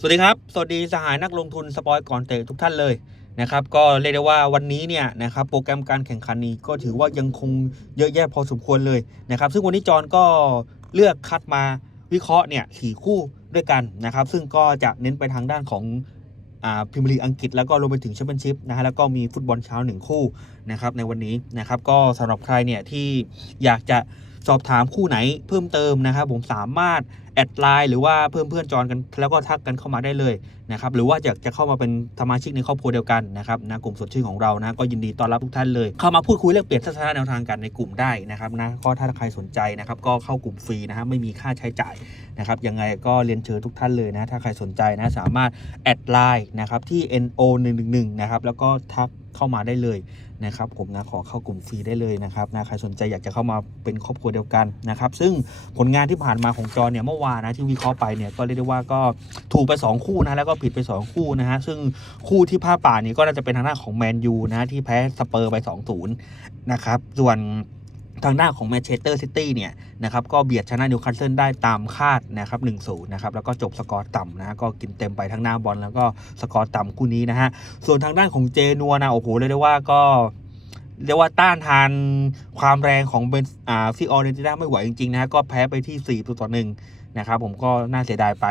สวัสดีครับ สวัสดีสหายนักลงทุนสปอยก่อนเตะทุกท่านเลยนะครับ ก็เรียกได้ว่าวันนี้เนี่ยนะครับโปรแกรมการแข่งขันนี้ก็ถือว่ายังคงเยอะแยะพอสมควรเลยนะครับ ซึ่งวันนี้จอห์นก็เลือกคัดมาวิเคราะห์เนี่ยสี่คู่ด้วยกันนะครับ ซึ่งก็จะเน้นไปทางด้านของอ่าพรีเมียร์ลีอังกฤษแล้วก็รวมไปถึงแชมเปี้ยนชิพนะฮะแล้วก็มีฟุตบอลเช้าหนึ่งคู่นะครับในวันนี้นะครับก็สำหรับใครเนี่ยที่อยากจะสอบถามคู่ไหนเพิ่มเติมนะครับผมสามารถ แอดไลน์หรือว่าเพิ่มเพื่อนจอนกันแล้วก็ทักกันเข้ามาได้เลย นะครับหรือว่าอยากจะเข้ามาเป็นสมาชิกในครอบครัวเดียวกันนะครับนะกลุ่มสดชื่นของเรานะก็ยินดีต้อนรับทุกท่านเลย เข้ามาพูดคุยแลกเปลี่ยนทัศนแนวทางกันในกลุ่มได้นะครับนะก็ถ้าใครสนใจนะครับก็เข้ากลุ่มฟรีนะฮะไม่มีค่าใช้จ่ายนะครับยังไงก็เรียนเชิญทุกท่านเลยนะถ้าใครสนใจนะสามารถแอดไลน์นะครับที่ no 1 1 1นะครับแล้วก็ทักเข้ามาได้เลยนะครับผมนะขอเข้ากลุ่มฟรีได้เลยนะครับนะใครสนใจอยากจะเข้ามาเป็นครอบครัวเดียวกันนะครับซึ่งผลงานที่ผ่านมาของจอเนี่ยเมื่อวานนะที่วิเคราะห์ไปเนี่ยก็เรียกได้ว่าก็ถูกไป 2 คู่นะแล้วก็ผิดไป 2 คู่นะฮะ ซึ่งคู่ที่พลาดป่านี่ก็น่าจะเป็นทางหน้าของแมนยูนะที่แพ้สเปอร์ไป 2-0 นะครับ ส่วนทางหน้าของแมนเชสเตอร์ซิตี้เนี่ยนะครับก็เบียดชนะนิวคาสเซิลได้ตามคาดนะครับ1-0นะครับแล้วก็จบสกอร์ต่ำนะก็กินเต็มไปทั้งหน้าบอลแล้วก็สกอร์ต่ำคู่นี้นะฮะส่วนทางด้านของเจนัวนะโอ้โหเรียกได้ว่าก็เรียกว่าต้านทานความแรงของเบนอ่าฟิออเรนติน่าไม่ไหวจริงๆนะฮะก็แพ้ไปที่4ตัวต่อห นะครับผมก็น่าเสียดายไป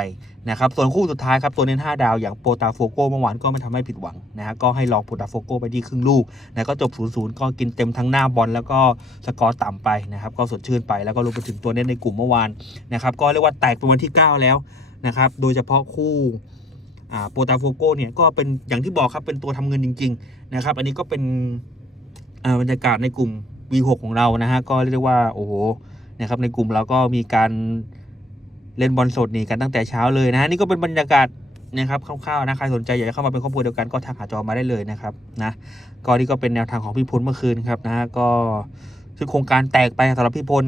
นะครับส่วนคู่สุดท้ายครับตัวเน้น 5 ดาวอย่างโปตาโฟโกเมื่อวานก็ไม่ทำให้ผิดหวังนะฮะก็ให้ลองโปตาโฟโกไปที่ครึ่งลูกนะก็จบ 0-0 ก็กินเต็มทั้งหน้าบอลแล้วก็สกอร์ต่ำไปนะครับก็สดชื่นไปแล้วก็รวมไปถึงตัวเน้นในกลุ่มเมื่อวานนะครับก็เรียกว่าแตกเป็นวันที่ 9 แล้วนะครับโดยเฉพาะคู่อ่าโปตาโฟโกเนี่ยก็เป็นอย่างที่บอกครับเป็นตัวทำเงินจริงๆนะครับอันนี้ก็เป็นบรรยากาศในกลุ่ม V6 ของเรานะฮะก็เรียกว่าโอ้โหนะครับในกลุ่มเราก็มีการ เล่นบอลสดนี่กันตั้งแต่เช้าเลยนะนี่ก็เป็นบรรยากาศนะครับคร่าวๆนะใครสนใจอยากจะเข้ามาเป็นครอบครัวเดียวกันก็ทักหาจอมาได้เลยนะครับนะก็นี่ก็เป็นแนวทางของพี่พลเมื่อคืนครับนะก็ซึ่งโครงการแตกไปสำหรับพี่พล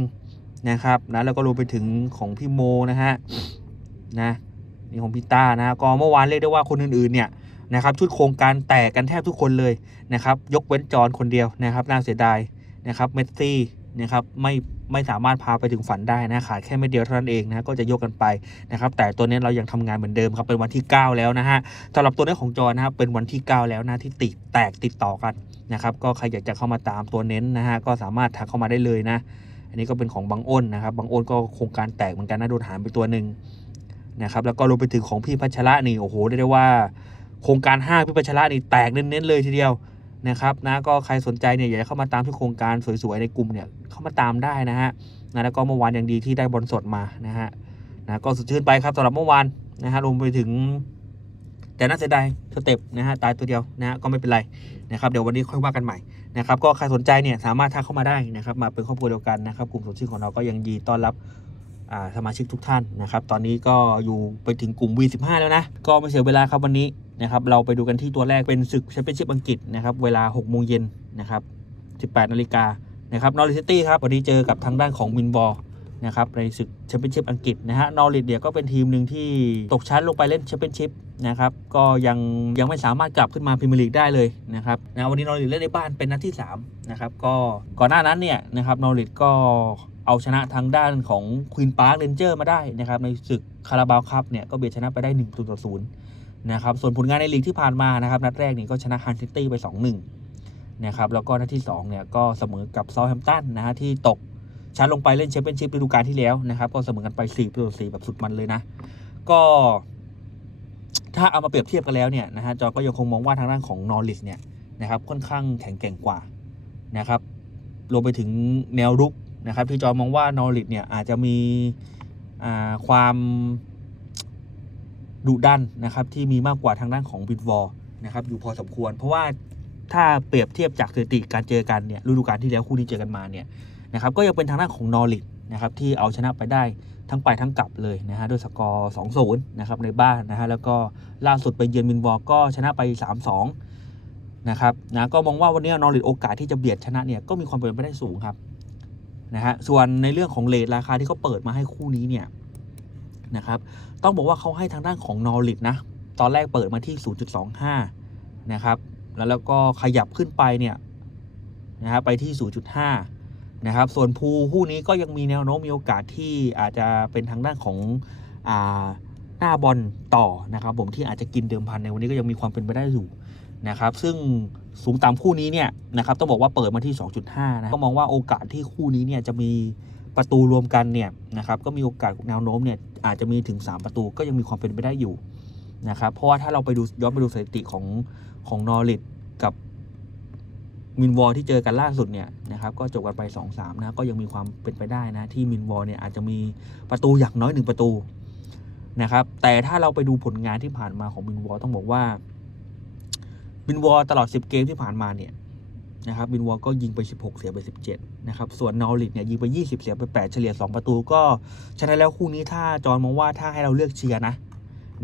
นะครับนะแล้วก็รวมไปถึงของพี่โมนะฮะนะนี่ของพิต้านะก็เมื่อวานเรียกได้ว่าคนอื่นๆเนี่ยนะครับชุดโครงการแตกกันแทบทุกคนเลยนะครับยกเว้นจอนคนเดียวนะครับน่าเสียดายนะครับเมสซี่นะครับไม่ ไม่สามารถพาไปถึงฝันได้นะขาดแค่ไม่เดียวเท่านั้นเองนะก็จะยกกันไปนะครับแต่ตัวนี้เรายังทำงานเหมือนเดิมครับเป็นวันที่ 9 แล้วนะฮะสำหรับตัวนี้ของจอนะครับเป็นวันที่ 9 แล้วนะที่ติดแตกติดต่อกันนะครับก็ใครอยากจะเข้ามาตามตัวเน้นนะฮะก็สามารถทักเข้ามาได้เลยนะอันนี้ก็เป็นของบางอ้นนะครับบางอ้นก็โครงการแตกเหมือนกันนะโดนหารไปตัวหนึ่งนะครับแล้วก็รวมไปถึงของพี่พัชระนี่โอ้โหเรียกได้ว่า โครงการ 5 พี่พัชระนี่แตกเน้นๆเลยทีเดียว นะครับนะก็ใครสนใจเนี่ยอยากจะเข้ามาตามที่โครงการสวยๆในกลุ่มเนี่ยเข้ามาตามได้นะฮะนะแล้วก็เมื่อวานอย่างดีที่ได้บอลสดมานะฮะนะก็สดชื่นไปครับสำหรับเมื่อวานนะฮะรวมไปถึง แต่น่าเสียดายสเต็ปนะฮะตายตัวเดียวนะฮะก็ไม่เป็นไรนะครับเดี๋ยววันนี้ค่อยว่ากันใหม่นะครับก็ใครสนใจเนี่ยสามารถทักเข้ามาได้นะครับมาเป็นครอบครัวเดียวกันนะครับกลุ่มสดชื่นของเราก็ยังดีต้อนรับสมาชิกทุกท่านนะครับ ตอนนี้ก็อยู่ไปถึงกลุ่ม V15 แล้วนะ ก็ไม่เสียเวลาครับวันนี้ นะครับเราไปดูกันที่ตัวแรกเป็นศึกแชมเปี้ยนชิพอังกฤษนะครับเวลา6โมงเย็นนะครับ18นาฬิกานะครับนอริซิตี้ครับวันนี้เจอกับทางด้านของมินบอลนะครับในศึกแชมเปี้ยนชิพอังกฤษนะฮะนอริเดียก็เป็นทีมหนึ่งที่ตกชั้นลงไปเล่นแชมเปี้ยนชิพนะครับก็ยังยังไม่สามารถกลับขึ้นมาพรีเมียร์ลีกได้เลยนะครับนะวันนี้นอริเล่นในบ้านเป็นนัดที่3นะครับก็ก่อนหน้านั้นเนี่ยนะครับนอริก็เอาชนะทางด้านของควีนพาร์คเรนเจอร์มาได้นะครับในศึกคาราบาวคัพเนี่ยก็เบียดชนะไปได้1ตัวต่อ0 นะครับส่วนผลงานในลีกที่ผ่านมานะครับนัดแรกนี่ก็ชนะฮันซิตี้ไป 2-1นะครับแล้วก็นัดที่2เนี่ยก็เสมอกับซาแฮมป์ตันนะฮะที่ตกชั้นลงไปเล่นแชมเปี้ยนชิพฤดูกาลที่แล้วนะครับก็เสมอกันไป4ตัวต่อ4แบบสุดมันเลยนะ ก็ถ้าเอามาเปรียบเทียบกันแล้วเนี่ยนะฮะจอก็ยังคงมองว่าทางด้านของนอริสเนี่ยนะครับค่อนข้างแข็งแกร่งกว่านะครับรวมไปถึงแนวรุกนะครับที่จอมองว่านอริทเนี่ยอาจจะมีความ ดุดันนะครับที่มีมากกว่าทางด้านของบิดวอลนะครับอยู่พอสมควร เพราะว่าถ้าเปรียบเทียบจากสถิติการเจอกันเนี่ยฤดูกาลที่แล้วคู่นี้เจอกันมาเนี่ยนะครับก็ยังเป็นทางด้านของนอริทนะครับที่เอาชนะไปได้ทั้งไปทั้งกลับเลยนะฮะด้วยสกอร์2-0นะครับในบ้านนะฮะแล้วก็ล่าสุดไปเยือนมินวอลก็ชนะไป 3-2นะครับนะก็มองว่าวันนี้นอริทโอกาสที่จะเบียดชนะเนี่ยก็มีความเป็นไปได้สูงครับนะฮะส่วนในเรื่องของเลทราคาที่เขาเปิดมาให้คู่นี้เนี่ย นะครับ ต้องบอกว่าเขาให้ทางด้านของนอริทนะ ตอนแรกเปิดมาที่ 0.25 นะครับ แล้วแล้วก็ขยับขึ้นไปเนี่ยนะฮะไปที่ 0.5 นะครับ ส่วนภูคู่นี้ก็ยังมีแนวโน้มมีโอกาสที่อาจจะเป็นทางด้านของอ่าหน้าบอลต่อนะครับ ผมที่อาจจะกินเดิมพันในวันนี้ก็ยังมีความเป็นไปได้อยู่นะครับ ซึ่งสูงต่ำคู่นี้เนี่ยนะครับต้องบอกว่าเปิดมาที่ 2.5 นะก็มองว่าโอกาสที่คู่นี้เนี่ยจะมี ประตูรวมกันเนี่ยนะครับก็มีโอกาสแนวโน้มเนี่ยอาจจะมีถึง 3 ประตูก็ยังมีความเป็นไปได้อยู่นะครับเพราะว่าถ้าเราไปดูย้อนไปดูสถิติของของนอริทกับมินวอลที่เจอกันล่าสุดเนี่ยนะครับก็จบกันไป 2-3นะก็ยังมีความเป็นไปได้นะที่มินวอลเนี่ยอาจจะมีประตูอย่างน้อยหนึ่งประตูนะครับแต่ถ้าเราไปดูผลงานที่ผ่านมาของมินวอลต้องบอกว่ามินวอลตลอด 10 เกมที่ผ่านมาเนี่ย นะครับมินวอลก็ยิงไป 16 เสียไป 17 นะครับ ส่วนนอริทเนี่ยยิงไป 20 เสียไป 8 เฉลี่ย 2 ประตูก็ฉะนั้นแล้วคู่นี้ถ้าจอนมองว่าถ้าให้เราเลือกเชียร์นะ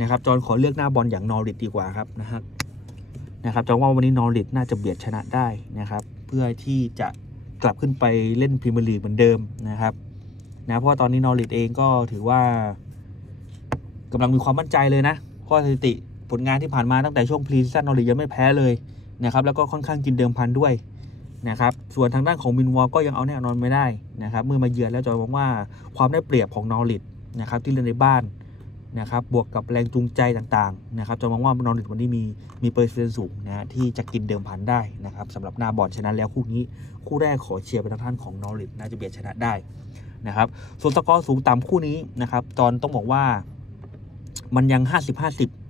นะครับจอนขอเลือกหน้าบอลอย่างนอริทดีกว่าครับนะฮะนะครับจองว่าวันนี้นอริทน่าจะเบียดชนะได้นะครับ เพื่อที่จะกลับขึ้นไปเล่นพรีเมียร์ลีกเหมือนเดิมนะครับนะเพราะว่าตอนนี้นอริทเองก็ถือว่ากำลังมีความมั่นใจเลยนะเพราะสถิติผลงานที่ผ่านมาตั้งแต่ช่วงพรีซีซั่นนอริทยังไม่แพ้เลยนะครับแล้วก็ค่อนข้างกินเดิมพันด้วย นะครับส่วนทางด้านของมินวอลก็ยังเอาแน่นอนไม่ได้นะครับเมื่อมาเยือนแล้วจอยมองว่าความได้เปรียบของนอริทนะครับที่เล่นในบ้านนะครับบวกกับแรงจูงใจต่างๆนะครับจะมองว่านอริทวันนี้มีมีเปอร์เซ็นต์สูงนะที่จะกินเดิมพันได้นะครับสำหรับหน้าบอลชนะแล้วคู่นี้ คู่แรกขอเชียร์เป็นทางด้านของนอริทน่าจะเบียดชนะได้นะครับส่วนสกอร์สูงต่ำคู่นี้นะครับจอนต้องบอกว่ามันยัง 50-50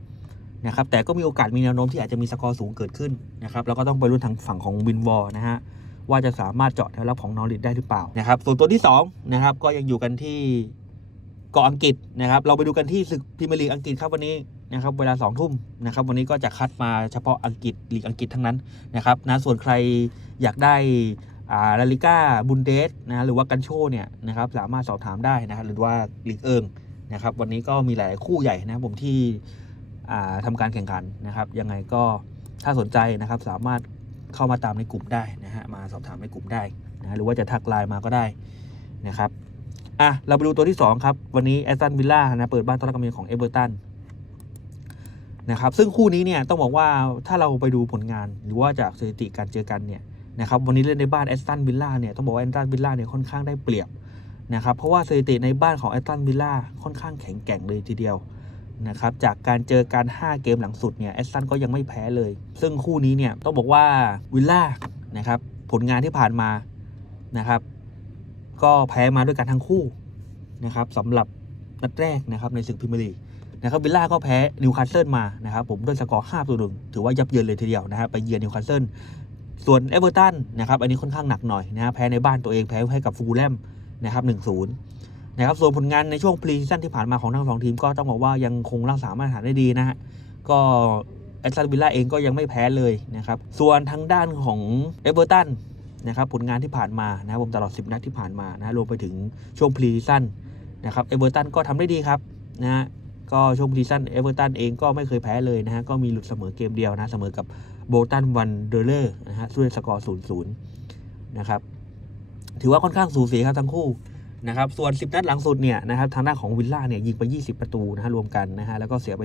นะครับแต่ก็มีโอกาสมีแนวโน้มที่อาจจะมีสกอร์สูงเกิดขึ้นนะครับแล้วก็ต้องไปรุ่นทางฝั่งของวินวอลนะฮะว่าจะสามารถเจาะแนวรับของนอริทได้หรือเปล่านะครับส่วนตัวที่สองนะครับก็ยังอยู่กันที่เกาะอังกฤษนะครับเราไปดูกันที่ศึกพรีเมียร์ลีกอังกฤษครับวันนี้นะครับเวลาสองทุ่มนะครับวันนี้ก็จะคัดมาเฉพาะอังกฤษลีกอังกฤษทั้งนั้นนะครับนะส่วนใครอยากได้อาลาลิก้าบุนเดสนะหรือว่ากันโชเนี่ยนะครับสามารถสอบถามได้นะครับหรือว่าลีกเอิงนะครับวันนี้ก็มีหลายคู่ใหญ่นะผมที่ อ่าทำการแข่งขันนะครับ ยังไงก็ถ้าสนใจนะครับสามารถเข้ามาตามในกลุ่มได้นะฮะมาสอบถามในกลุ่มได้นะหรือว่าจะทักไลน์มาก็ได้นะครับอะเราไปดูตัวที่ 2 ครับ วันนี้แอสตันวิลล่านะเปิดบ้านต้อนรับการมาเยือนของเอเวอร์ตันนะครับซึ่งคู่นี้เนี่ยต้องบอกว่าถ้าเราไปดูผลงานหรือว่าจากสถิติการเจอกันเนี่ยนะครับวันนี้เล่นในบ้านแอสตันวิลล่าเนี่ยต้องบอกว่าแอสตันวิลล่าเนี่ยค่อนข้างได้เปรียบนะครับเพราะว่าสถิติในบ้านของแอสตันวิลล่าค่อนข้างแข็งแกร่งเลยทีเดียว นะครับจากการเจอการ 5 เกมหลังสุดเนี่ยแอสตันก็ยังไม่แพ้เลย ซึ่งคู่นี้เนี่ยต้องบอกว่าวิลล่านะครับผลงานที่ผ่านมานะครับ ก็แพ้มาด้วยกันทั้งคู่นะครับสำหรับนัดแรกนะครับในศึกพรีเมียร์ลีกนะครับวิลล่าก็แพ้นิวคาสเซิลมานะครับผมด้วยสกอร์5ตัวหนึ่งถือว่ายับเยินเลยทีเดียวนะครับไปเยือนนิวคาสเซิลส่วนเอเวอร์ตันนะครับอันนี้ค่อนข้างหนักหน่อยนะฮะแพ้ในบ้านตัวเองแพ้ให้กับฟูลแลมนะครับ1-0น นะครับส่วนผลงานในช่วงพรีซีซั่นที่ผ่านมาของทั้งสองทีมก็ต้องบอกว่ายังคงรักษามาตรฐานได้ดีนะฮะก็แอสตันวิลล่าเองก็ยังไม่แพ้เลยนะครับส่วนทางด้านของเอเวอร์ตันนะครับผลงานที่ผ่านมานะครับผมตลอด 10 นัดที่ผ่านมานะรวมไปถึงช่วงพรีซีซั่นนะครับเอเวอร์ตันก็ทำได้ดีครับนะฮะก็ช่วงพรีซีซั่นเอเวอร์ตันเองก็ไม่เคยแพ้เลยนะฮะก็มีหลุดเสมอเกมเดียวนะเสมอกับโบตันวันเดอร์เลอร์นะฮะด้วยสกอร์0-0นะครับถือว่าค่อนข้างสูสีครับทั้งคู่ นะครับส่วน 10 นัดหลังสุดเนี่ยนะครับทางด้านของวิลล่าเนี่ยยิงไป 20 ประตูนะฮะรวมกันนะฮะแล้วก็เสียไป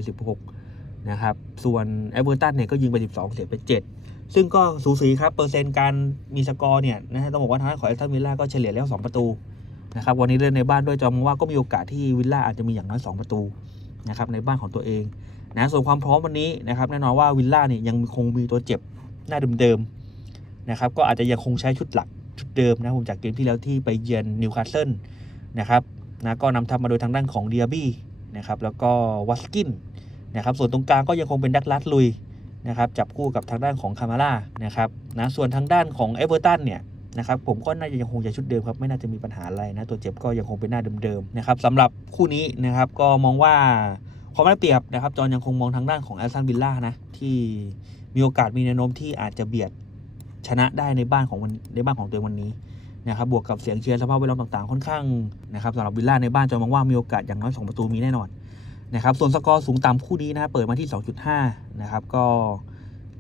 16นะครับส่วนเอเวอร์ตันเนี่ยก็ยิงไป 12 เสียไป 7 ซึ่งก็สูสีครับเปอร์เซ็นต์การมีสกอร์เนี่ยนะฮะต้องบอกว่าทางด้านของแอสตันวิลล่าก็เฉลี่ยแล้ว 2 ประตูนะครับวันนี้เล่นในบ้านด้วยจอมว่าก็มีโอกาสที่วิลล่าอาจจะมีอย่างน้อย 2 ประตูนะครับในบ้านของตัวเองนะส่วนความพร้อมวันนี้นะครับแน่นอนว่าวิลล่าเนี่ยยังคงมีตัวเจ็บหน้าเดิมๆนะครับก็อาจจะยังคงใช้ชุดหลัก ชุดเดิมนะผมจากเกมที่แล้วที่ไปเยือนนิวคาสเซิลนะครับนะก็นำทัพมาโดยทางด้านของเดียบี้นะครับแล้วก็วัสกินนะครับส่วนตรงกลางก็ยังคงเป็นดักลัสลุยนะครับจับคู่กับทางด้านของคามาร่านะครับนะส่วนทางด้านของเอเวอร์ตันเนี่ยนะครับผมก็น่าจะยังคงจะชุดเดิมครับไม่น่าจะมีปัญหาอะไรนะตัวเจ็บก็ยังคงเป็นหน้าเดิมๆนะครับสำหรับคู่นี้นะครับก็มองว่าความได้เปรียบนะครับจอนยังคงมองทางด้านของแอสตันวิลล่านะที่มีโอกาสมีแนวโน้มที่อาจจะเบียด ชนะได้ในบ้านของวันในบ้านของตัวเองวันนี้นะครับบวกกับเสียงเชียร์สภาพแวดล้อมต่างๆค่อนข้างนะครับสำหรับวิลล่าในบ้านจอห์นมองว่ามีโอกาสอย่างน้อยสองประตูมีแน่นอนนะครับส่วนสกอร์สูงต่ำคู่นี้นะเปิดมาที่ 2.5 นะครับก็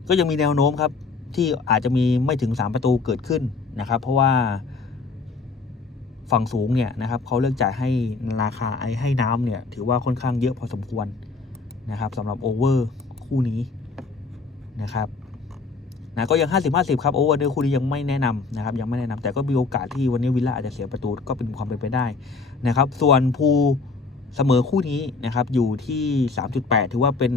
ก็ยังมีแนวโน้มครับที่อาจจะมีไม่ถึง 3 ประตูเกิดขึ้นนะครับ เพราะว่าฝั่งสูงเนี่ยนะครับเขาเลือกจ่ายให้ราคาไอ้ให้น้ำเนี่ยถือว่าค่อนข้างเยอะพอสมควรนะครับสำหรับโอเวอร์คู่นี้นะครับ นะก็ยัง 50 50 ครับโอเวอร์ในคู่นี้ยังไม่แนะนำนะครับยังไม่แนะนำแต่ก็มีโอกาสที่วันนี้วิลล่าอาจจะเสียประตูก็เป็นความเป็นไปได้นะครับส่วนภูเสมอคู่นี้นะครับอยู่ที่ 3.8 ถือว่าเป็น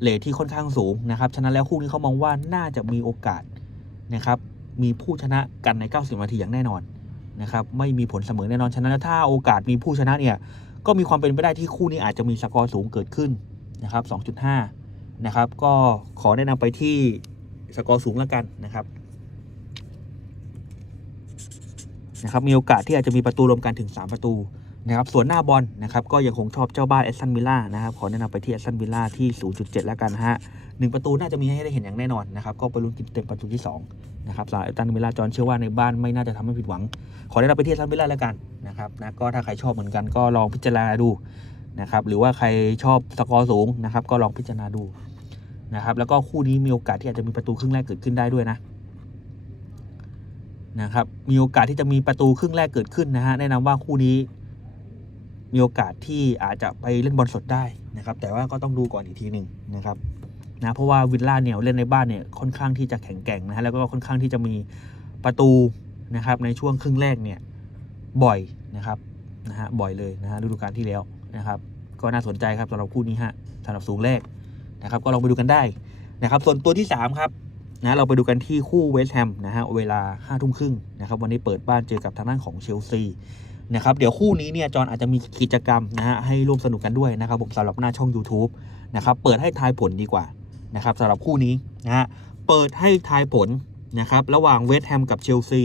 เลทที่ค่อนข้างสูงนะครับฉะนั้นแล้วคู่นี้เขามองว่าน่าจะมีโอกาสนะครับมีผู้ชนะกันใน 90 นาทีอย่างแน่นอนนะครับไม่มีผลเสมอแน่นอนฉะนั้นแล้วถ้าโอกาสมีผู้ชนะเนี่ยก็มีความเป็นไปได้ที่คู่นี้อาจจะมีสกอร์สูงเกิดขึ้นนะครับ 2.5 นะครับก็ขอแนะนำไปที่ สกอร์สูงแล้วกันนะครับนะครับมีโอกาสที่อาจจะมีประตูรวมกันถึง 3 ประตูนะครับส่วนหน้าบอลนะครับก็ยังคงชอบเจ้าบ้านแอสตันวิลล่านะครับขอแนะนำไปที่แอสตันวิลล่าที่ 0.7 แล้วกันฮะหนึ่งประตูน่าจะมีให้ได้เห็นอย่างแน่นอนนะครับก็ไปลุ้นกินเต็มประตูที่2นะครับสำหรับแอสตันวิลล่าจอนเชื่อว่าในบ้านไม่น่าจะทำให้ผิดหวัง ขอแนะนำไปที่แอสตันวิลล่าแล้วกันนะครับนะก็ถ้าใครชอบเหมือนกันก็ลองพิจารณาดูนะครับหรือว่าใครชอบสกอร์สูงนะครับก็ลองพิจารณาดู นะครับ แล้วก็คู่นี้มีโอกาสที่อาจจะมีประตูครึ่งแรกเกิดขึ้นได้ด้วยนะนะครับ มีโอกาสที่จะมีประตูครึ่งแรกเกิดขึ้นนะฮะแนะนำว่าคู่นี้ มีโอกาสที่อาจจะไปเล่นบอลสดได้นะครับ แต่ว่าก็ต้องดูก่อนอีกทีหนึ่งนะครับนะเพราะว่าวิลล่าเนี่ยเล่นในบ้านเนี่ยค่อนข้างที่จะแข็งแกร่งนะฮะแล้วก็ค่อนข้างที่จะมีประตูนะครับ ในช่วงครึ่งแรกเนี่ยบ่อยนะครับนะฮะบ่อยเลยนะฮะฤดูกาลที่แล้วนะครับ ก็น่าสนใจครับสำหรับคู่นี้ฮะสำหรับสูงแรก นะครับก็ลองไปดูกันได้นะครับส่วนตัวที่สามครับนะเราไปดูกันที่คู่เวสต์แฮมนะฮะเวลา5้าทุ่มครึ่งนะครับวันนี้เปิดบ้านเจอกับทางด้านของเชลซีนะครับเดี๋ยวคู่นี้เนี่ยจอห์นอาจจะมีกิจกรรมนะฮะให้ร่วมสนุกกันด้วยนะครับผมสำหรับหน้าช่อง YouTube นะครับเปิดให้ทายผลดีกว่านะครับสำหรับคู่นี้นะฮะเปิดให้ทายผลนะครับระหว่างเวสต์แฮมกับเชลซี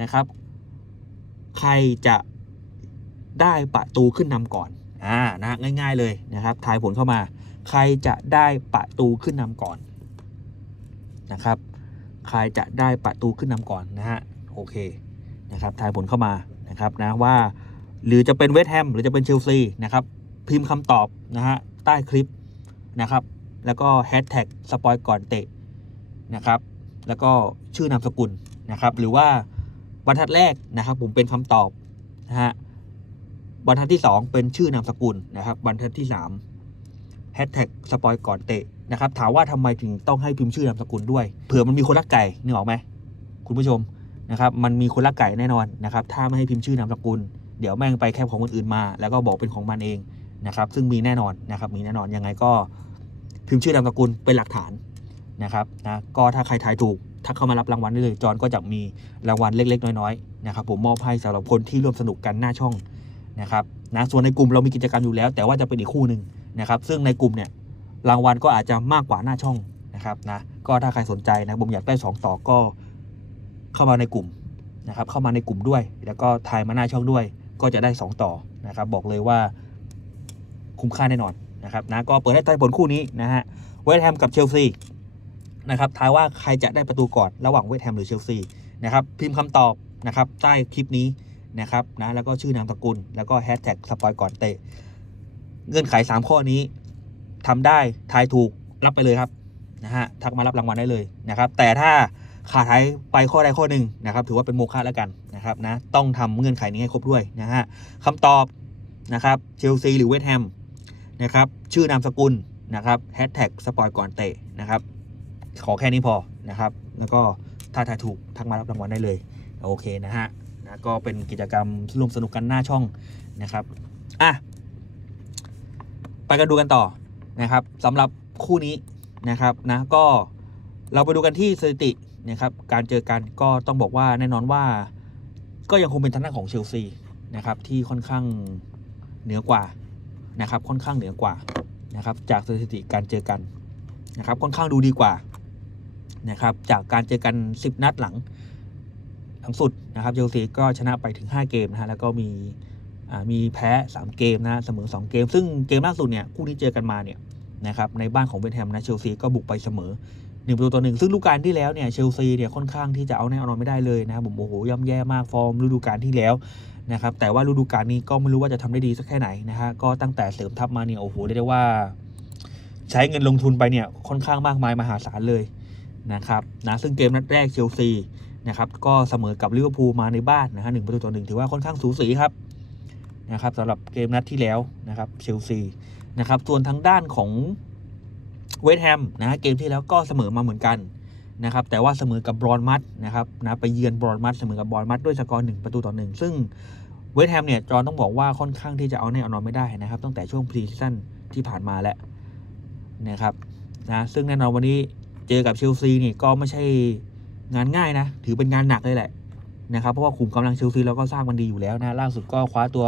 นะครับใครจะได้ประตูขึ้นนำก่อนอ่านะง่าย ๆเลยนะครับทายผลเข้ามา ใครจะได้ประตูขึ้นนำก่อนนะครับ ใครจะได้ประตูขึ้นนำก่อนนะฮะโอเคนะครับทายผลเข้ามานะครับนะว่าหรือจะเป็นเวสต์แฮมหรือจะเป็นเชลซีนะครับพิมพ์คำตอบนะฮะใต้คลิปนะครับ แล้วก็แฮชแท็กสปอยก่อนเตะนะครับ แล้วก็ชื่อนามสกุลนะครับ หรือว่าบรรทัดแรกนะครับผมเป็นคำตอบนะฮะบรรทัดที่ 2 เป็นชื่อนามสกุลนะครับ บรรทัดที่ 3 แฮชแท็กสปอยก่อนเตะนะครับถามว่าทำไมถึงต้องให้พิมพ์ชื่อนามสกุลด้วยเผื่อมันมีคนรักไก่นึกออกไหมคุณผู้ชมนะครับมันมีคนรักไก่แน่นอนนะครับถ้าไม่ให้พิมพ์ชื่อนามสกุล เดี๋ยวแม่งไปแคปของคนอื่นมา แล้วก็บอกเป็นของมันเองนะครับซึ่งมีแน่นอนนะครับมีแน่นอนยังไงก็พิมพ์ชื่อนามสกุลเป็นหลักฐานนะครับนะก็ถ้าใครทายถูกทักเข้ามารับรางวัลได้เลยจอนก็จะมีรางวัลเล็ก ๆ น้อยๆนะครับผมมอบให้สำหรับคนที่ร่วมสนุกกันหน้าช่องนะครับนะส่วนในกลุ่มเรามีกิจกรรมอยู่แล้ว แต่ว่าจะเป็นอีกคู่หนึ่ง นะครับซึ่งในกลุ่มเนี่ยรางวัลก็อาจจะมากกว่าหน้าช่องนะครับนะก็ถ้าใครสนใจนะผมอยากได้ 2 ต่อก็เข้ามาในกลุ่มนะครับเข้ามาในกลุ่มด้วย แล้วก็ทายมาหน้าช่องด้วย ก็จะได้ 2 ต่อนะครับบอกเลยว่าคุ้มค่าแน่นอนนะครับนะก็เปิดให้ทายผลคู่นี้นะฮะเวสต์แฮมกับเชลซีนะครับทายว่าใครจะได้ประตูก่อนระหว่างเวสต์แฮมหรือเชลซีนะครับพิมพ์คำตอบนะครับใต้คลิปนี้นะครับนะแล้วก็ชื่อนามสกุล แล้วก็แฮชแท็กสปอยก่อนเตะ เงื่อนไข 3 ข้อนี้ทำได้ทายถูกรับไปเลยครับนะฮะทักมารับรางวัลได้เลยนะครับ แต่ถ้าขาดหายไปข้อใดข้อหนึ่งนะครับ ถือว่าเป็นโมฆะแล้วกันนะครับนะต้องทำเงื่อนไขนี้ให้ครบด้วยนะฮะคำตอบนะครับเชลซีหรือเวสต์แฮมนะครับชื่อนามสกุลนะครับแฮชแท็กสปอยก่อนเตะนะครับ ขอแค่นี้พอนะครับ แล้วก็ถ้าทายถูกทักมารับรางวัลได้เลย โอเคนะฮะนะก็เป็นกิจกรรมร่วมสนุกกันหน้าช่องนะครับอะ กันดูกันต่อนะครับสำหรับคู่นี้นะครับนะก็เราไปดูกันที่สถิตินะครับการเจอกันก็ต้องบอกว่าแน่นอนว่าก็ยังคงเป็นทางด้านของเชลซีนะครับที่ค่อนข้างเหนือกว่านะครับค่อนข้างเหนือกว่านะครับจากสถิติการเจอกันนะครับค่อนข้างดูดีกว่านะครับจากการเจอกัน 10 นัดหลังทั้งสุดนะครับเชลซีก็ชนะไปถึง 5 เกมนะฮะแล้วก็มี มีแพ้ 3 เกมนะเสมอ 2 เกม ซึ่งเกมล่าสุดเนี่ยคู่นี้เจอกันมาเนี่ยนะครับในบ้านของเวสต์แฮมนะเชลซีก็บุกไปเสมอหนึ่งประตูต่อหนึ่งซึ่งฤดูกาลที่แล้วเนี่ยเชลซีเนี่ยค่อนข้างที่จะเอาแน่เอานอนไม่ได้เลยนะครับผมโอ้โหย่ำแย่มากฟอร์มฤดูกาลที่แล้วนะครับแต่ว่าฤดูกาลนี้ก็ไม่รู้ว่าจะทำได้ดีสักแค่ไหนนะฮะก็ตั้งแต่เสริมทัพมาเนี่ยโอ้โหเรียกได้ว่า ใช้เงินลงทุนไปเนี่ยค่อนข้างมากมายมหาศาลเลยนะครับนะซึ่งเกมนัดแรกเชลซีนะครับก็เสมอกับลิเวอร์พูลมาในบ้านนะฮะหนึ่งประตูต่อหนึ่งถือว่าค่อนข้างสูสีครับ นะครับสำหรับเกมนัดที่แล้วนะครับเชลซีนะครับส่วนทางด้านของเวสต์แฮมนะเกมที่แล้วก็เสมอมาเหมือนกันนะครับแต่ว่าเสมอกับบรอนมัดนะครับนะไปเยือนบรอนมัดเสมอกับบรอนมัดด้วยสกอร์หนึ่งประตูต่อหนึ่งซึ่งเวสต์แฮมเนี่ยจอห์นต้องบอกว่าค่อนข้างที่จะเอาแน่เอานอนไม่ได้นะครับตั้งแต่ช่วงพรีซีซั่นที่ผ่านมาแล้วนะครับนะซึ่งแน่นอนวันนี้เจอกับเชลซีนี่ก็ไม่ใช่งานง่ายนะ ถือเป็นงานหนักเลยแหละ นะครับเพราะว่าขุมกำลังเชลซีเราก็สร้างมันดีอยู่แล้วนะล่าสุดก็คว้าตัว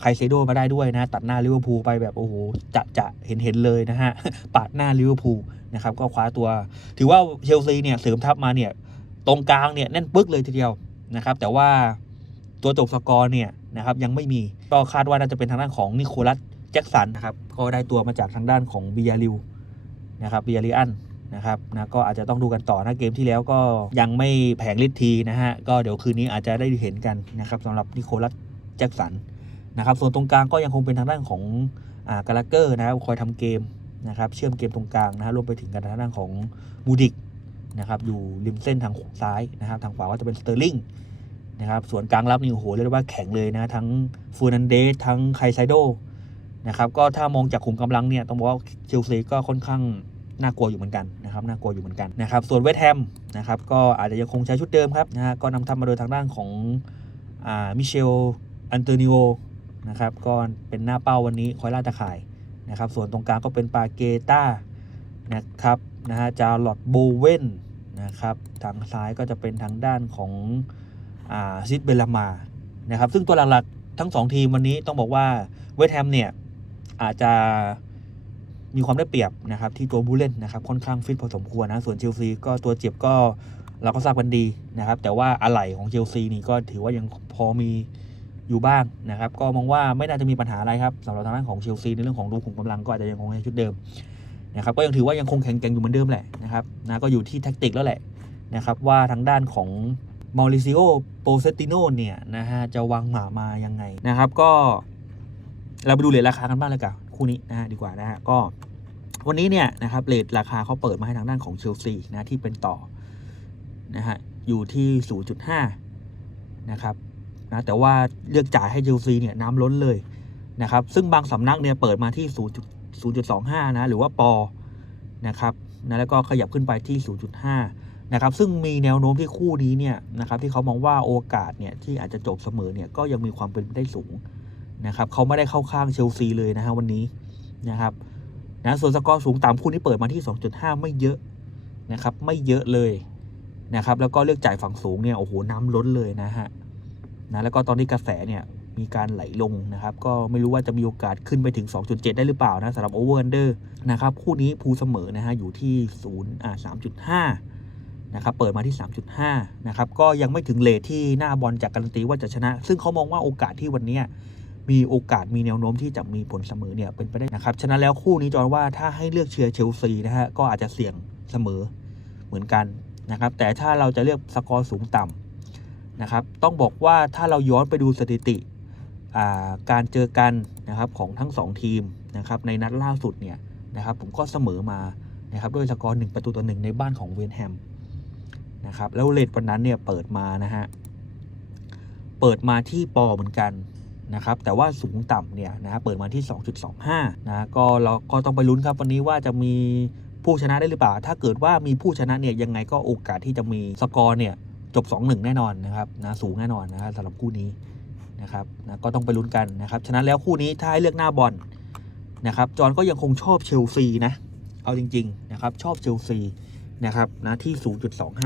ไคเซโดมาได้ด้วยนะ ตัดหน้าลิเวอร์พูลไปแบบโอ้โหจะจะเห็นเห็นเลยนะฮะปาดหน้าลิเวอร์พูลนะครับก็คว้าตัว ถือว่าเชลซีเนี่ยเสริมทัพมาเนี่ยตรงกลางเนี่ยแน่นปึ๊กเลยทีเดียวนะครับแต่ว่าตัวจบสกอร์เนี่ยนะครับยังไม่มีก็คาดว่าน่าจะเป็นทางด้านของนิโคลัสแจ็คสันนะครับก็ได้ตัวมาจากทางด้านของบิยาริวนะครับบิยาริอัน นะครับนะก็อาจจะต้องดูกันต่อนะเกมที่แล้วก็ยังไม่แผงฤทธิ์ทีนะฮะก็เดี๋ยวคืนนี้อาจจะได้เห็นกันนะครับสำหรับนิโคลัสแจ็คสันนะครับส่วนตรงกลางก็ยังคงเป็นทางด้านของอ่ากาลาเกอร์นะครับคอยทำเกมนะครับเชื่อมเกมตรงกลางนะฮะรวมไปถึงกันทางด้านของมูดิกนะครับอยู่ริมเส้นทางซ้ายนะครับทางขวาก็จะเป็นสเตอร์ลิงนะครับส่วนกลางรับนี่โอ้โหเรียกได้ว่าแข็งเลยนะทั้งฟูนันเดสทั้งไคไซโดนะครับก็ถ้ามองจากขุมกำลังเนี่ยต้องบอกว่าเชลซีก็ค่อนข้าง น่ากลัวอยู่เหมือนกันนะครับน่ากลัวอยู่เหมือนกันนะครับส่วนเวสต์แฮมนะครับก็อาจจะยังคงใช้ชุดเดิมครับนะฮะก็นำทัพมาโดยทางด้านของอ่ามิเชลอันเตนิโอนะครับก็เป็นหน้าเป้าวันนี้คอยล่าตะข่ายนะครับส่วนตรงกลางก็เป็นปาเกต้านะครับนะฮะจาร์ลอตโบเวนนะครับทางซ้ายก็จะเป็นทางด้านของอ่าซิดเบลามานะครับซึ่งตัวหลักๆทั้ง 2 ทีมวันนี้ต้องบอกว่าเวสต์แฮมเนี่ยอาจจะ มีความได้เปรียบนะครับที่ตัวผู้เล่นนะครับค่อนข้างฟิตพอสมควรนะส่วนเชลซีก็ตัวเจ็บก็เราก็ทราบกันดีนะครับ แต่ว่าอะไหล่ของเชลซีนี่ก็ถือว่ายังพอมีอยู่บ้างนะครับ ก็มองว่าไม่น่าจะมีปัญหาอะไรครับสำหรับทางด้านของเชลซีในเรื่องของรูขุมกำลังก็อาจจะยังคงใช้ชุดเดิมนะครับก็ยังถือว่ายังคงแข็งแกร่งอยู่เหมือนเดิมแหละนะครับนะก็อยู่ที่แท็กติกแล้วแหละนะครับว่าทางด้านของมอริซิโอโปเซติโนเนี่ยนะฮะจะวางหมามายังไงนะครับ ก็เราไปดูเลทราคากันบ้างเลยกับ คู่นี้นะฮะดีกว่านะฮะก็วันนี้เนี่ยนะครับเลทราคาเขาเปิดมาให้ทางด้านของเชลซีนะที่เป็นต่อนะฮะอยู่ที่ 0.5 นะครับนะแต่ว่าเลือกจ่ายให้เชลซีเนี่ยน้ำล้นเลยนะครับซึ่งบางสำนักเนี่ยเปิดมาที่ 0. 0.25 นะหรือว่าปอนะครับนะแล้วก็ขยับขึ้นไปที่ 0.5 นะครับซึ่งมีแนวโน้มที่คู่นี้เนี่ยนะครับที่เขามองว่าโอกาสเนี่ยที่อาจจะจบเสมอเนี่ยก็ยังมีความเป็นไปได้สูง นะครับเขาไม่ได้เข้าข้างเชลซีเลยนะฮะวันนี้นะครับนะส่วนสกอร์สูงตามคู่นี้เปิดมาที่ 2.5 ไม่เยอะนะครับ ไม่เยอะเลยนะครับ แล้วก็เลือกจ่ายฝั่งสูงเนี่ยโอ้โหน้ำล้นเลยนะฮะนะแล้วก็ตอนนี้กระแสเนี่ยมีการไหลลงนะครับ ก็ไม่รู้ว่าจะมีโอกาสขึ้นไปถึง 2.7 ได้หรือเปล่านะสำหรับโอเวอร์ n นเดอร์นะครับ คู่นี้ภูเสมอนะฮะอยู่ที่0อ่า3.5นะครับเปิดมาที่ 3.5นะครับก็ยังไม่ถึงเลทที่หน้าบอลจากการันตีว่าจะชนะ ซึ่งเขามองว่าโอกาสที่วันนี้ มีโอกาสมีแนวโน้มที่จะมีผลเสมอเนี่ยเป็นไปได้นะครับ ฉะนั้นแล้วคู่นี้จอนว่าถ้าให้เลือกเชียร์เชลซีนะฮะก็อาจจะเสี่ยงเสมอเหมือนกันนะครับ แต่ถ้าเราจะเลือกสกอร์สูงต่ำนะครับ ต้องบอกว่าถ้าเราย้อนไปดูสถิติการเจอกันนะครับของทั้ง 2 ทีมนะครับในนัดล่าสุดเนี่ยนะครับผมก็เสมอมานะครับด้วยสกอร์1ประตูต่อหนึ่งในบ้านของเวนแฮมนะครับแล้วเลดวันนั้นเนี่ยเปิดมานะฮะเปิดมาที่ปอเหมือนกัน นะครับแต่ว่าสูงต่ำเนี่ยนะเปิดมาที่ 2.25นะก็เราก็ต้องไปลุ้นครับวันนี้ว่าจะมีผู้ชนะได้หรือเปล่า ถ้าเกิดว่ามีผู้ชนะเนี่ยยังไงก็โอกาสที่จะมีสกอร์เนี่ยจบ 2-1 แน่นอนนะครับนะสูงแน่นอนนะครับสำหรับคู่นี้นะครับนะก็ต้องไปลุ้นกันนะครับฉะนั้นแล้วคู่นี้ถ้าให้เลือกหน้าบอลนะครับจอห์นก็ยังคงชอบเชลซีนะเอาจริงๆนะครับชอบเชลซีนะครับนะที่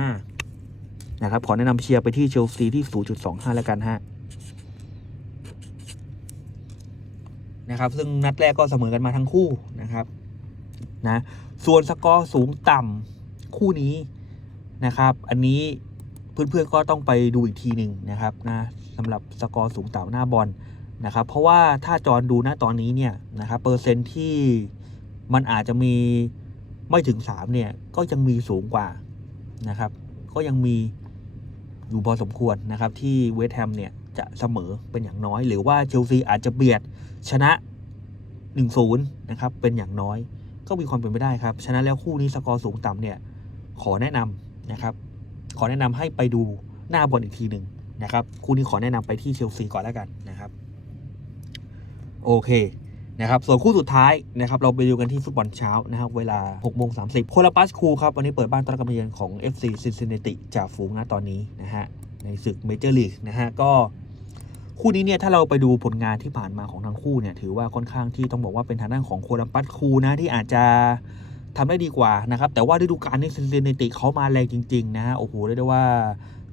0.25นะครับขอแนะนำเชียร์ไปที่เชลซีที่ 0.25 แล้วกันฮะ นะครับ ซึ่งนัดแรกก็เสมอกันมาทั้งคู่นะครับนะส่วนสกอร์สูงต่ำคู่นี้นะครับ อันนี้เพื่อนๆก็ต้องไปดูอีกทีหนึ่งนะครับนะสำหรับสกอร์สูงต่ำหน้าบอลนะครับ เพราะว่าถ้าจอนดูนะตอนนี้เนี่ยนะครับเปอร์เซ็นต์ที่มันอาจจะมีไม่ถึง3เนี่ยก็ยังมีสูงกว่านะครับ ก็ยังมีอยู่พอสมควรนะครับที่เวสต์แฮมเนี่ย จะเสมอเป็นอย่างน้อย หรือว่าเชลซีอาจจะเบียดชนะ 1-0นะครับเป็นอย่างน้อย ก็มีความเป็นไปได้ครับฉะนั้นแล้วคู่นี้สกอร์สูงต่ำเนี่ยขอแนะนำนะครับ ขอแนะนำให้ไปดูหน้าบอลอีกทีหนึ่งนะครับคู่นี้ขอแนะนำไปที่เชลซีก่อนแล้วกันนะครับโอเคนะครับส่วนคู่สุดท้ายนะครับเราไปดูกันที่ฟุตบอลเช้านะครับเวลา6โมง30โคลาปัสคูครับวันนี้เปิดบ้านต้อนรับการมเยือนของ FC Cincinnati จากฝูงนะตอนนี้นะฮะ ในศึกเมเจอร์ลีกนะฮะก็คู่นี้เนี่ยถ้าเราไปดูผลงานที่ผ่านมาของทั้งคู่เนี่ยถือว่าค่อนข้างที่ต้องบอกว่าเป็นทางด้านของโคลัมปัสคูนะที่อาจจะทำได้ดีกว่านะครับแต่ว่าฤดูกาลนี้ซินซินติเขามาแรงจริงๆนะฮะโอ้โหเรียกได้ว่า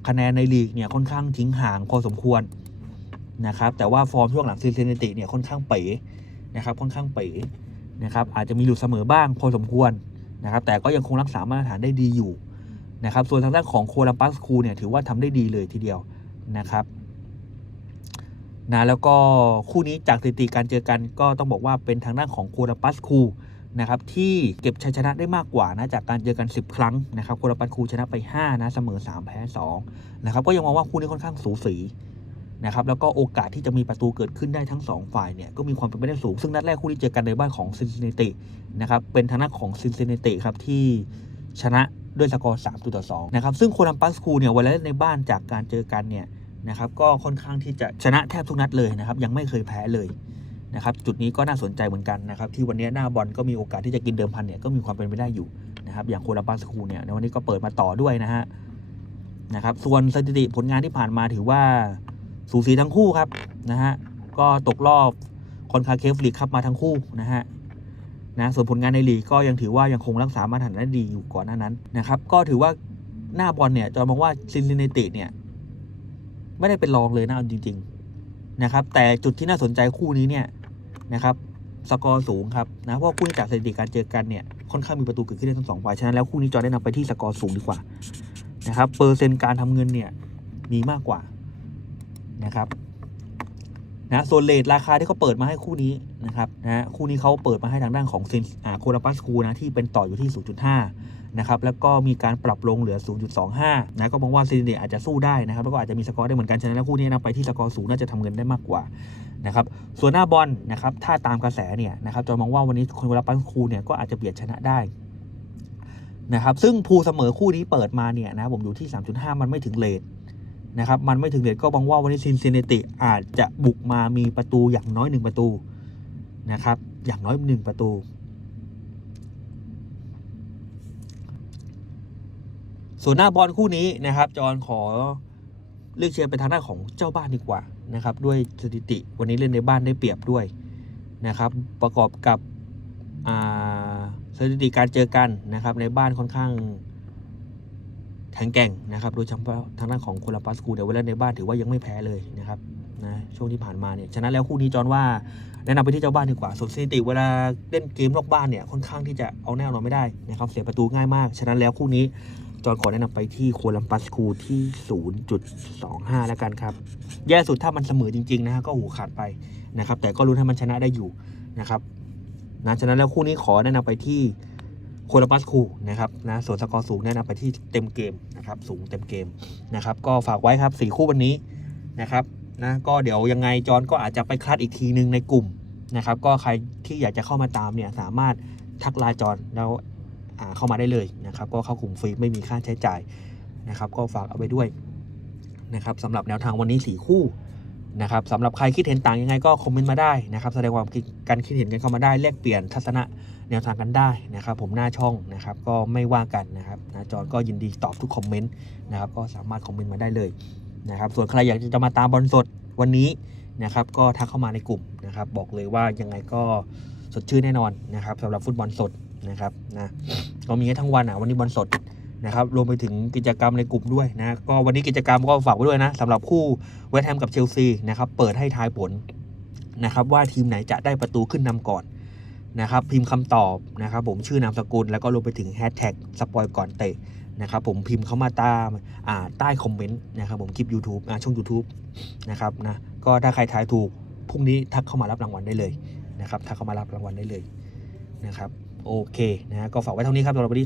คะแนนในลีกเนี่ยค่อนข้างทิ้งห่างพอสมควรนะครับแต่ว่าฟอร์มช่วงหลังซินซินเนติเนี่ยค่อนข้างเป๋นะครับค่อนข้างเป๋นะครับอาจจะมีหลุดเสมอบ้างพอสมควรนะครับแต่ก็ยังคงรักษามาตรฐานได้ดีอยู่ นะครับ ส่วนทางด้านของโคลัมปัสคูเนี่ยถือว่าทำได้ดีเลยทีเดียวนะครับนะแล้วก็คู่นี้จากสถิติการเจอกันก็ต้องบอกว่าเป็นทางด้านของโคราปัสคูนะครับที่เก็บชัยชนะได้มากกว่านะจากการเจอกัน 10 ครั้งนะครับโคราปัสคูชนะไป5นะเสมอ 3 แพ้2นะครับก็ยังมองว่าคู่นี้ค่อนข้างสูสีนะครับแล้วก็โอกาสที่จะมีประตูเกิดขึ้นได้ทั้ง 2 ฝ่ายเนี่ยก็มีความเป็นไปได้สูง ซึ่งนัดแรกคู่ที่เจอกันในบ้านของซินซินเนตินะครับเป็นทางด้านของซินซินเนติครับที่ชนะ ด้วยสกอร์3ต่อ2นะครับซึ่งโคลัมปัสคูเนี่ยวลาเล่นในบ้านจากการเจอกันเนี่ยนะครับก็ค่อนข้างที่จะชนะแทบทุกนัดเลยนะครับยังไม่เคยแพ้เลยนะครับจุดนี้ก็น่าสนใจเหมือนกันนะครับที่วันนี้หน้าบอลก็มีโอกาสที่จะกินเดิมพันเนี่ยก็มีความเป็นไปได้อยู่นะครับอย่างโคลาบาสคูเนี่ยในวันนี้ก็เปิดมาต่อด้วยนะฮะนะครับส่วนสถิติผลงานที่ผ่านมาถือว่าสูสีทั้งคู่ครับนะฮะก็ตกรอบคอนคาเคฟลีกครับมาทั้งคู่นะฮะ นะส่วนผลงานในลีกก็ยังถือว่ายังคงรักษามาตรฐานได้ดีอยู่ก่อนหน้านั้นนะครับก็ถือว่าหน้าบอลเนี่ยจอมองว่าซินซินเนติเนี่ยไม่ได้เป็นรองเลยนะเอาจริง ๆนะครับ แต่จุดที่น่าสนใจคู่นี้เนี่ยนะครับสกอร์สูงครับนะเพราะคู่นี้จากสถิติการเจอกันเนี่ยค่อนข้างมีประตูเกิดขึ้นได้ทั้งสองฝ่ายฉะนั้นแล้วคู่นี้จอได้นำไปที่สกอร์สูงดีกว่านะครับเปอร์เซ็นต์การทำเงินเนี่ยมีมากกว่านะครับ นะส่วนเลทราคาที่เขาเปิดมาให้คู่นี้นะครับนะคู่นี้เขาเปิดมาให้ทางด้านของเซนอ่าโคลาปัสคูนะที่เป็นต่ออยู่ที่ 0.5 นะครับแล้วก็มีการปรับลงเหลือ 0.25 นะก็มองว่าซินเดอาจจะสู้ได้นะครับแล้วก็อาจจะมีสกอร์ได้เหมือนกันฉะนั้นคู่นี้นะไปที่สกอร์สูงน่าจะทำเงินได้มากกว่านะครับส่วนหน้าบอลนะครับถ้าตามกระแสเนี่ยนะครับจอยมองว่าวันนี้โคลาปันคูเนี่ยก็อาจจะเบียดชนะได้นะครับซึ่งภูเสมอคู่นี้เปิดมาเนี่ยนะผมอยู่ที่ 3.5 มันไม่ถึงเลท นะครับมันไม่ถึงเลทก็มองว่าวันนี้ซินซินเนติอาจจะบุกมามีประตูอย่างน้อยหนึ่งประตูนะครับอย่างน้อยหนึ่งประตู ส่วนหน้าบอลคู่นี้นะครับจอนขอเลือกเชียร์ไปทางด้านของเจ้าบ้านดีกว่านะครับด้วยสถิติวันนี้เล่นในบ้านได้เปรียบด้วยนะครับประกอบกับสถิติการเจอกันนะครับในบ้านค่อนข้าง แข็งแกร่งนะครับ โดยเฉพาะทางด้านของโคลาปัสกูเดวเวลาในบ้านถือว่ายังไม่แพ้เลยนะครับนะช่วงที่ผ่านมาเนี่ยฉะนั้นแล้วคู่นี้จอนว่าแนะนำไปที่เจ้าบ้านดีกว่า ส่วนสถิติเวลาเล่นเกมนอกบ้านเนี่ยค่อนข้างที่จะเอาแน่นอนไม่ได้นะครับเสียประตูง่ายมาก ฉะนั้นแล้วคู่นี้จอนขอแนะนำไปที่โคลัมปัสคูที่ 0.25 แล้วกันครับ แย่สุดถ้ามันเสมอจริงๆนะฮะก็หูขาดไปนะครับแต่ก็รู้นให้มันชนะได้อยู่นะครับนะฉะนั้นแล้วคู่นี้ขอแนะนำไปที่ โคลัมปัสคูนะครับนะส่วนสกอร์สูงแนะนำไปที่เต็มเกมนะครับสูงเต็มเกมนะครับก็ฝากไว้ครับสี่คู่วันนี้นะครับนะก็เดี๋ยวยังไงจอนก็อาจจะไปคัดอีกทีนึงในกลุ่มนะครับก็ใครที่อยากจะเข้ามาตามเนี่ยสามารถทักไลน์จอนแล้วเข้ามาได้เลยนะครับก็เข้ากลุ่มฟรีไม่มีค่าใช้จ่ายนะครับก็ฝากเอาไว้ด้วยนะครับสำหรับแนวทางวันนี้4คู่นะครับสำหรับใครคิดเห็นต่างยังไงก็คอมเมนต์มาได้นะครับแสดงความคิดการคิดเห็นกันเข้ามาได้แลกเปลี่ยนทัศนะ แนวทางกันได้นะครับ ผมหน้าช่องนะครับ ก็ไม่ว่ากันนะครับนะจอนก็ยินดีตอบทุกคอมเมนต์นะครับ ก็สามารถคอมเมนต์มาได้เลยนะครับ ส่วนใครอยากจะมาตามบอลสดวันนี้นะครับ ก็ทักเข้ามาในกลุ่มนะครับ บอกเลยว่ายังไงก็สดชื่นแน่นอนนะครับสำหรับฟุตบอลสดนะครับนะก็มีให้ทั้งวันอะวันนี้บอลสดนะครับรวมไปถึงกิจกรรมในกลุ่มด้วยนะก็วันนี้กิจกรรมก็ฝากไว้ด้วยนะสำหรับคู่เวสต์แฮมกับเชลซีนะครับเปิดให้ทายผลนะครับว่าทีมไหนจะได้ประตูขึ้นนำก่อน นะครับพิมพ์คำตอบนะครับผมชื่อนามสกุลแล้วก็รวมไปถึงแฮชแท็กสปอยก่อนเตะนะครับผมพิมพ์เข้ามาตามใต้คอมเมนต์นะครับผมคลิป YouTube ช่อง YouTube นะครับนะก็ถ้าใครทายถูกพรุ่งนี้ทักเข้ามารับรางวัลได้เลยนะครับทักเข้ามารับรางวัลได้เลยนะครับโอเคนะฮะก็ฝากไว้เท่านี้ครับสำหรับวันนี้